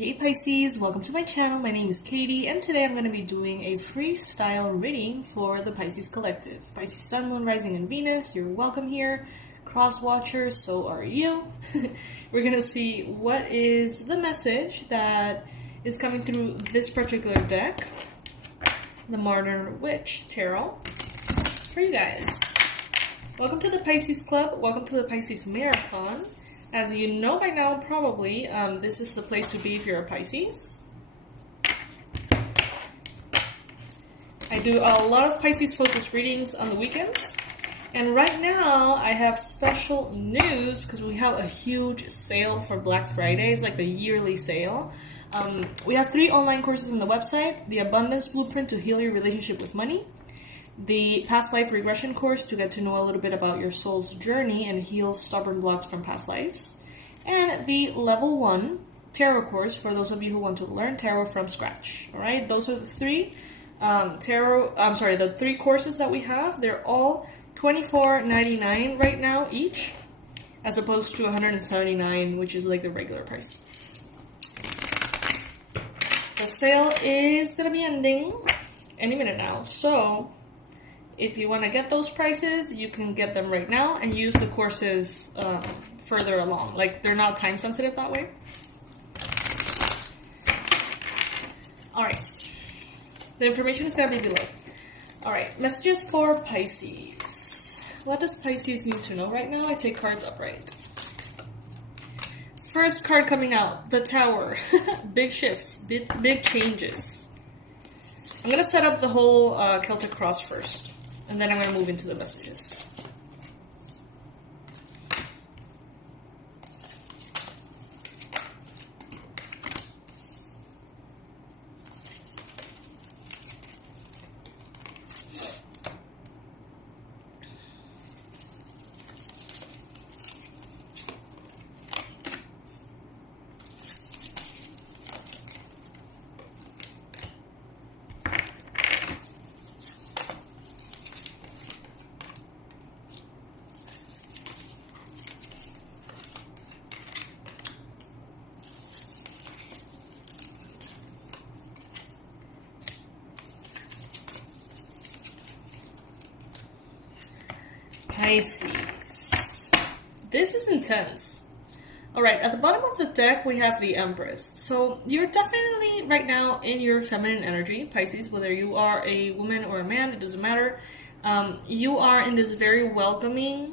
Hey Pisces, welcome to my channel. My name is Katie and today I'm going to be doing a freestyle reading for the Pisces Collective. Pisces Sun, Moon, Rising, and Venus, you're welcome here. Cross Watchers, so are you. We're going to see what is the message that is coming through this particular deck, the Modern Witch Tarot, for you guys. Welcome to the Pisces Club. Welcome to the Pisces Marathon. As you know by now, probably, this is the place to be if you're a Pisces. I do a lot of Pisces-focused readings on the weekends. And right now, I have special news because we have a huge sale for Black Friday. It's like the yearly sale. We have 3 online courses on the website. The Abundance Blueprint to heal your relationship with money. The Past Life Regression course to get to know a little bit about your soul's journey and heal stubborn blocks from past lives. And the Level 1 Tarot course for those of you who want to learn tarot from scratch. Alright, those are the 3 the 3 courses that we have. They're all $24.99 right now each, as opposed to $179, which is like the regular price. The sale is going to be ending any minute now, so if you want to get those prices, you can get them right now and use the courses further along. Like, they're not time sensitive that way. Alright. The information is going to be below. Alright, messages for Pisces. What does Pisces need to know right now? I take cards upright. First card coming out, the Tower. Big shifts, big changes. I'm going to set up the whole Celtic cross first, and then I'm going to move into the messages. Pisces. This is intense. Alright, at the bottom of the deck we have the Empress. So you're definitely right now in your feminine energy, Pisces, whether you are a woman or a man, it doesn't matter. You are in this very welcoming,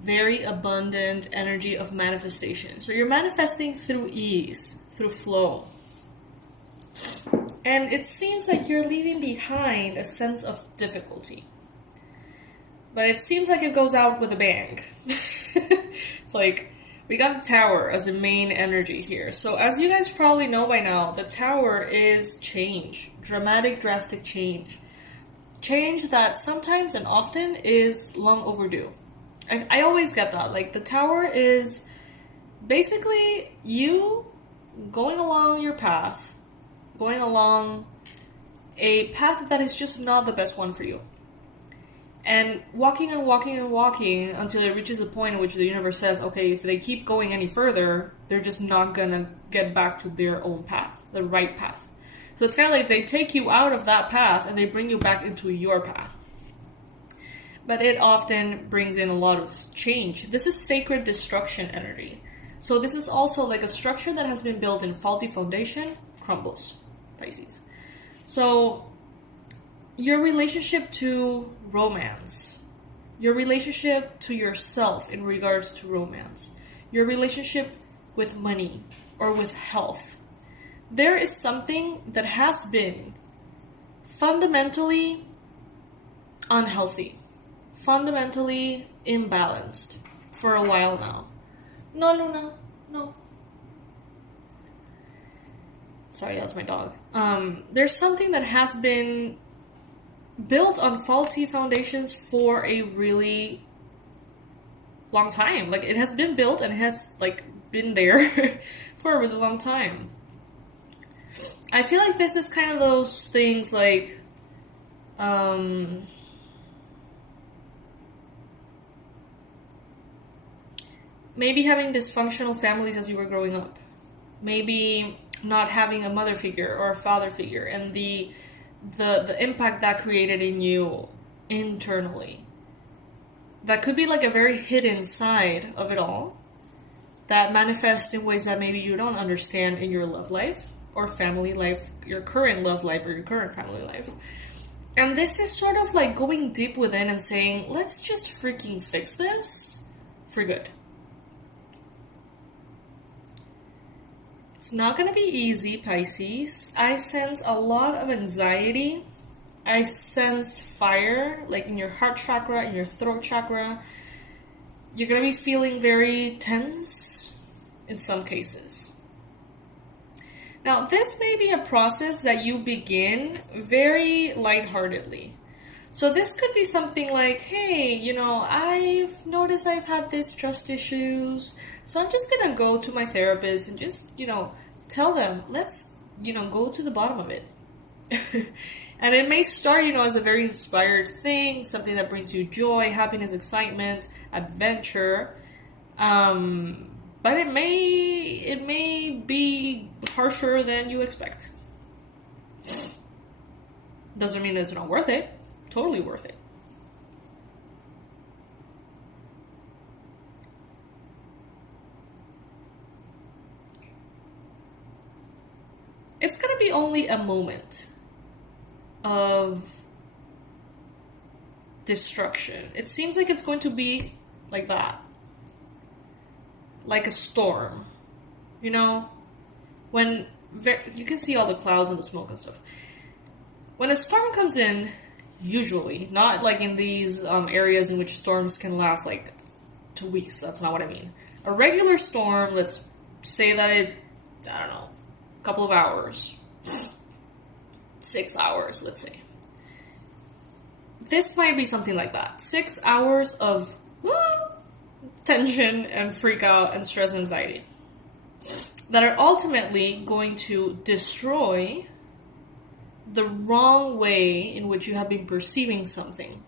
very abundant energy of manifestation. So you're manifesting through ease, through flow. And it seems like you're leaving behind a sense of difficulty. But it seems like it goes out with a bang. It's like, we got the Tower as the main energy here. So as you guys probably know by now, the Tower is change. Dramatic, drastic change. Change that sometimes and often is long overdue. I always get that. Like, the Tower is basically you going along your path. Going along a path that is just not the best one for you. And walking and walking and walking until it reaches a point in which the universe says, okay, if they keep going any further, they're just not gonna get back to their own path, the right path. So it's kind of like they take you out of that path and they bring you back into your path. But it often brings in a lot of change. This is sacred destruction energy. So this is also like a structure that has been built in faulty foundation, crumbles, Pisces. So your relationship to romance, your relationship to yourself in regards to romance, your relationship with money or with health, there is something that has been fundamentally unhealthy, fundamentally imbalanced for a while now. No, Luna, no. Sorry, that's my dog. There's something that has been built on faulty foundations for a really long time. Like, it has been built and it has, like, been there for a really long time. I feel like this is kind of those things like, maybe having dysfunctional families as you were growing up. Maybe not having a mother figure or a father figure, and the impact that created in you internally. That could be like a very hidden side of it all that manifests in ways that maybe you don't understand in your love life or family life, your current love life or your current family life. And this is sort of like going deep within and saying, let's just freaking fix this for good. It's not going to be easy, Pisces. I sense a lot of anxiety. I sense fire, like in your heart chakra, in your throat chakra. You're going to be feeling very tense in some cases. Now, this may be a process that you begin very lightheartedly. So this could be something like, hey, I've noticed I've had these trust issues, so I'm just going to go to my therapist and just, tell them, let's, go to the bottom of it. And it may start, as a very inspired thing, something that brings you joy, happiness, excitement, adventure. But it may be harsher than you expect. Doesn't mean it's not worth it. Totally worth it. It's gonna be only a moment of destruction. It seems like it's going to be like that. Like a storm. When you can see all the clouds and the smoke and stuff. When a storm comes in, usually, not like in these areas in which storms can last like 2 weeks, that's not what I mean. A regular storm, let's say that a couple of hours. 6 hours, let's say. This might be something like that. 6 hours of tension and freak out and stress and anxiety that are ultimately going to destroy the wrong way in which you have been perceiving something.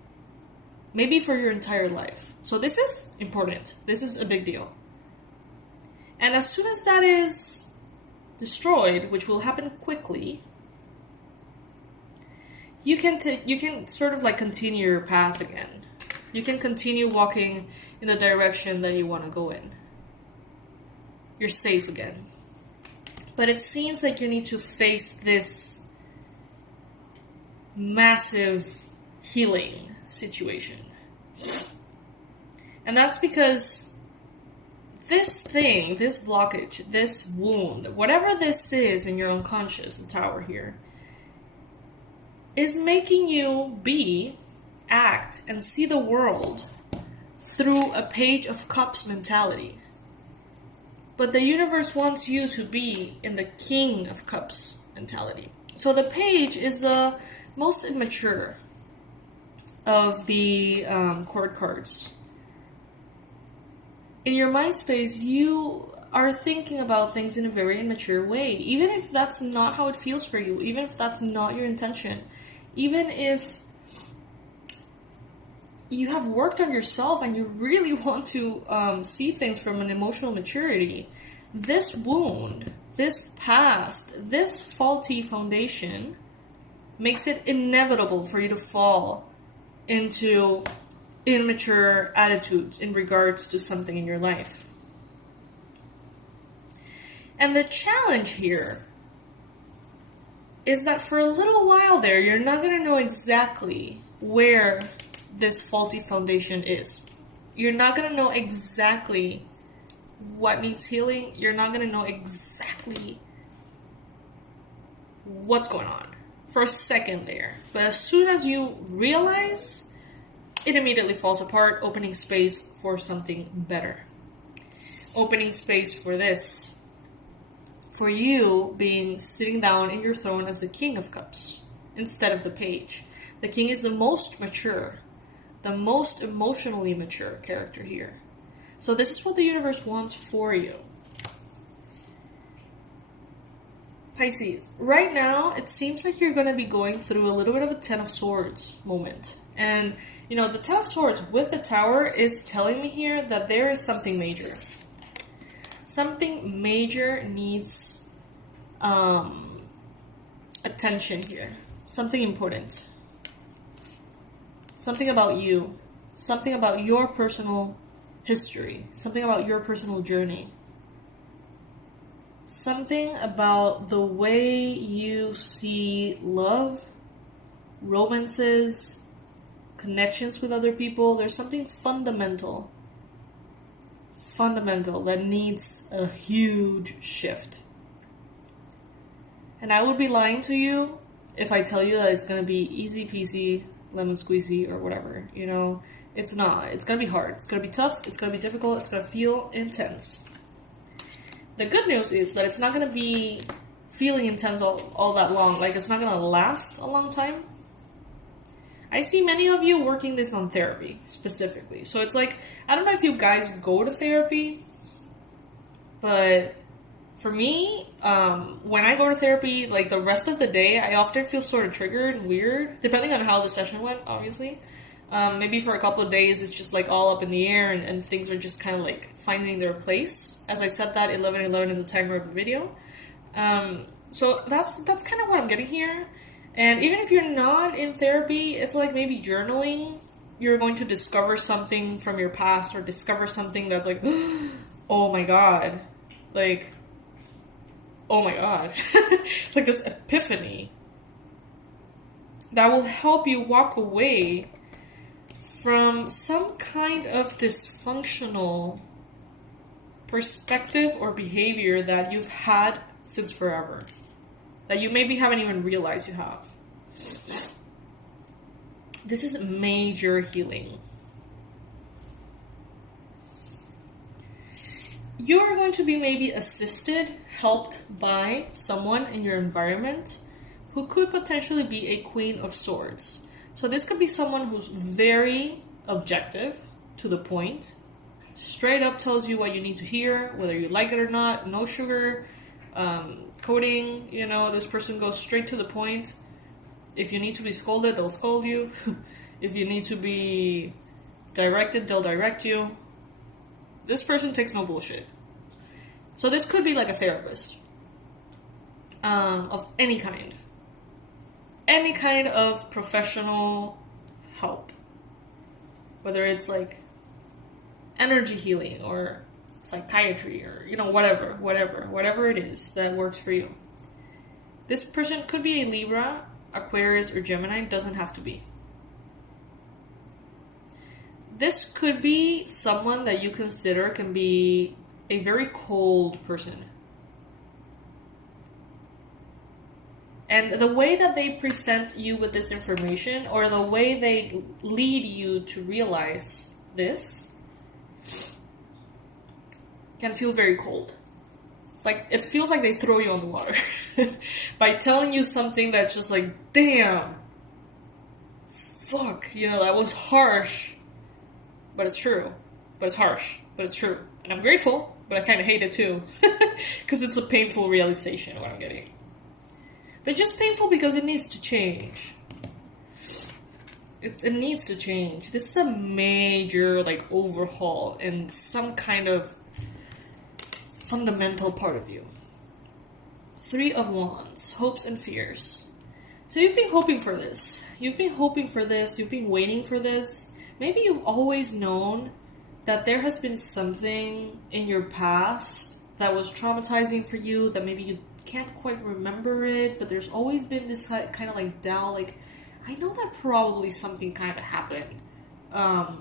Maybe for your entire life. So this is important. This is a big deal. And as soon as that is destroyed, which will happen quickly, you can sort of like continue your path again. You can continue walking in the direction that you want to go in. You're safe again. But it seems like you need to face this massive healing situation. And that's because this thing, this blockage, this wound, whatever this is in your unconscious, the tower here, is making you act, and see the world through a Page of Cups mentality. But the universe wants you to be in the King of Cups mentality. So the Page is the most immature of the court cards. In your mind space, you are thinking about things in a very immature way. Even if that's not how it feels for you, even if that's not your intention, even if you have worked on yourself and you really want to see things from an emotional maturity, this wound, this past, this faulty foundation makes it inevitable for you to fall into immature attitudes in regards to something in your life. And the challenge here is that for a little while there, you're not going to know exactly where this faulty foundation is. You're not going to know exactly what needs healing. You're not going to know exactly what's going on for a second there. But as soon as you realize, it immediately falls apart, opening space for something better. Opening space for this. For you sitting down in your throne as the King of Cups instead of the Page. The King is the most mature, the most emotionally mature character here. So this is what the universe wants for you. Pisces, right now it seems like you're going to be going through a little bit of a Ten of Swords moment. And, the Ten of Swords with the Tower is telling me here that there is something major. Something major needs attention here. Something important. Something about you. Something about your personal history. Something about your personal journey. Something about the way you see love, romances, connections with other people. There's something fundamental that needs a huge shift. And I would be lying to you if I tell you that it's going to be easy peasy, lemon squeezy, or whatever. You know, it's not. It's going to be hard. It's going to be tough. It's going to be difficult. It's going to feel intense. The good news is that it's not going to be feeling intense all that long. Like, it's not going to last a long time. I see many of you working this on therapy, specifically. So it's like, I don't know if you guys go to therapy, but for me, when I go to therapy, like the rest of the day, I often feel sort of triggered and weird, depending on how the session went, obviously. Maybe for a couple of days, it's just like all up in the air and things are just kind of like finding their place. As I said that 11:11 in the timer of the video. So that's kind of what I'm getting here. And even if you're not in therapy, it's like maybe journaling. You're going to discover something from your past or discover something that's like, oh my God. Like, oh my God. It's like this epiphany that will help you walk away from some kind of dysfunctional perspective or behavior that you've had since forever. That you maybe haven't even realized you have. This is major healing. You are going to be maybe assisted, helped by someone in your environment who could potentially be a Queen of Swords. So this could be someone who's very objective, to the point, straight up tells you what you need to hear, whether you like it or not, no sugar, coding, you know, this person goes straight to the point. If you need to be scolded, they'll scold you. If you need to be directed, they'll direct you. This person takes no bullshit. So this could be like a therapist of any kind. Any kind of professional help. Whether it's like energy healing or psychiatry or, you know, whatever it is that works for you. This person could be a Libra, Aquarius, or Gemini. Doesn't have to be. This could be someone that you consider can be a very cold person. And the way that they present you with this information, or the way they lead you to realize this, can feel very cold. It's like, it feels like they throw you on the water by telling you something that's just like, damn, fuck, you know, that was harsh, but it's true, but it's harsh, but it's true. And I'm grateful, but I kind of hate it too, because it's a painful realization what I'm getting. But just painful because it needs to change. It needs to change. This is a major, like, overhaul in some kind of fundamental part of you. 3 of Wands, hopes and fears. So you've been hoping for this. You've been hoping for this. You've been waiting for this. Maybe you've always known that there has been something in your past that was traumatizing for you, that maybe you can't quite remember it, but there's always been this kind of like doubt, like, I know that probably something kind of happened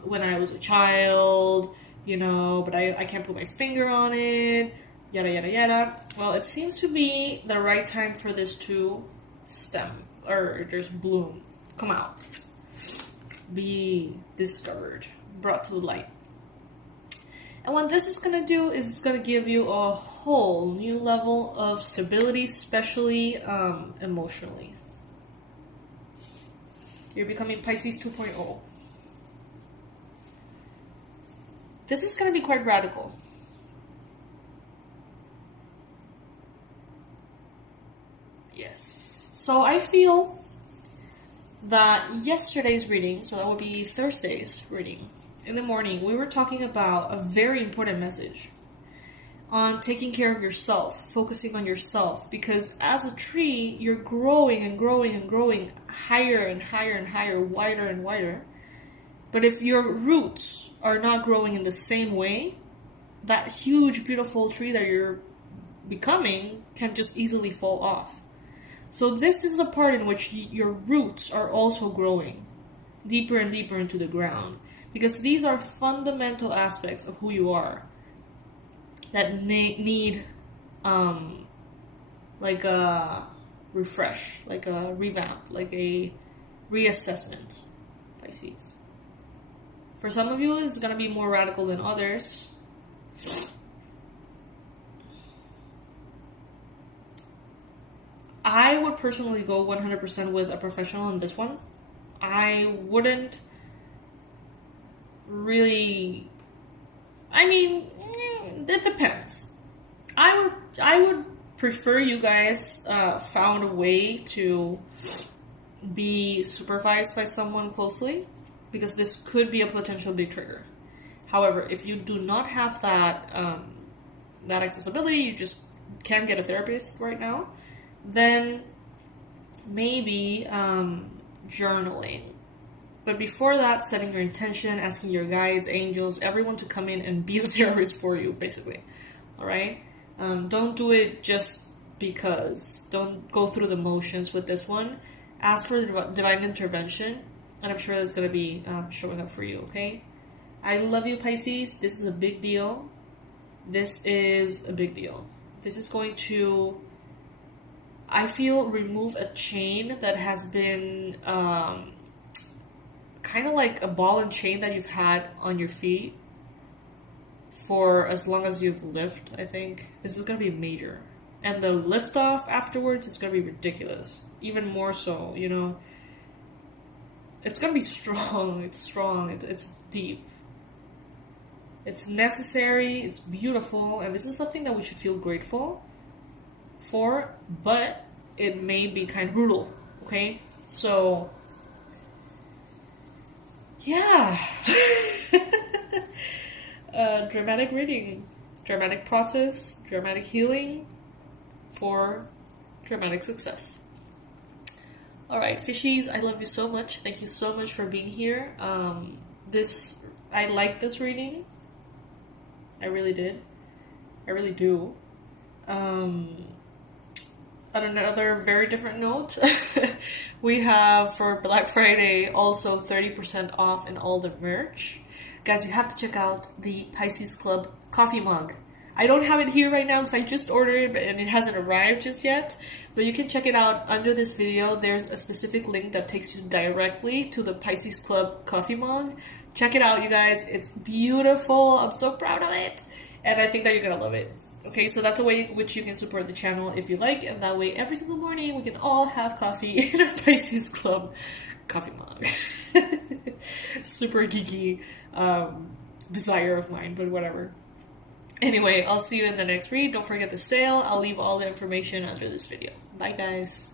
when I was a child, you know, but I can't put my finger on it, yada, yada, yada. Well, it seems to be the right time for this to stem, or just bloom, come out, be discovered, brought to the light. And what this is going to do is it's going to give you a whole new level of stability, especially emotionally. You're becoming Pisces 2.0. This is going to be quite radical. Yes. So I feel that yesterday's reading, so that would be Thursday's reading, in the morning, we were talking about a very important message on taking care of yourself, focusing on yourself, because as a tree, you're growing and growing and growing higher and higher and higher, wider and wider. But if your roots are not growing in the same way, that huge, beautiful tree that you're becoming can just easily fall off. So this is a part in which your roots are also growing deeper and deeper into the ground, because these are fundamental aspects of who you are that need like a refresh, like a revamp, like a reassessment, Pisces. For some of you, it's going to be more radical than others. I would personally go 100% with a professional in this one. I wouldn't really... I mean, it depends. I would prefer you guys found a way to be supervised by someone closely, because this could be a potential big trigger. However, if you do not have that that accessibility, you just can't get a therapist right now, then maybe journaling. But before that, setting your intention, asking your guides, angels, everyone to come in and be the therapist for you, basically. All right? Don't do it just because. Don't go through the motions with this one. Ask for divine intervention, and I'm sure that's going to be showing up for you, okay? I love you, Pisces. This is a big deal. This is a big deal. This is going to, I feel, remove a chain that has been kind of like a ball and chain that you've had on your feet for as long as you've lived, I think. This is going to be major. And the lift off afterwards is going to be ridiculous. Even more so, you know. It's going to be strong. It's strong. It's deep. It's necessary. It's beautiful. And this is something that we should feel grateful for. But it may be kind of brutal. Okay? So... yeah. Dramatic reading, dramatic process, dramatic healing for dramatic success. Alright, fishies, I love you so much. Thank you so much for being here. I like this reading. I really did. I really do. On another very different note, we have for Black Friday also 30% off in all the merch. Guys, you have to check out the Pisces Club coffee mug. I don't have it here right now because I just ordered it and it hasn't arrived just yet. But you can check it out under this video. There's a specific link that takes you directly to the Pisces Club coffee mug. Check it out, you guys. It's beautiful. I'm so proud of it. And I think that you're going to love it. Okay, so that's a way in which you can support the channel if you like, and that way every single morning we can all have coffee in our Pisces Club coffee mug. Super geeky desire of mine, but whatever. Anyway, I'll see you in the next read. Don't forget the sale. I'll leave all the information under this video. Bye, guys.